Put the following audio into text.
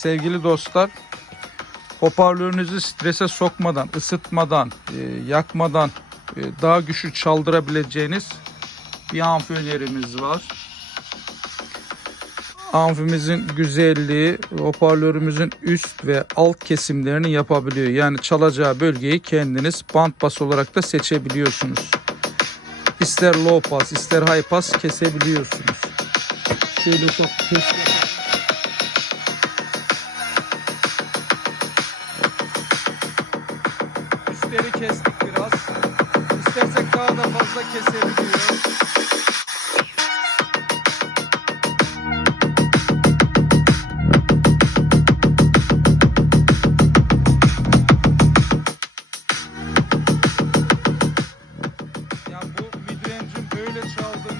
sevgili dostlar hoparlörünüzü strese sokmadan, ısıtmadan, e, yakmadan e, daha güçlü çaldırabileceğiniz bir amfi önerimiz var. Amfimizin güzelliği hoparlörümüzün üst ve alt kesimlerini yapabiliyor. Yani çalacağı bölgeyi kendiniz band bas olarak da seçebiliyorsunuz. İster low pass, ister high pass kesebiliyorsunuz. Şöyle çok kes. kestik biraz. İstersek daha da fazla kesebiliyoruz. Ya bu midrencin böyle çaldığını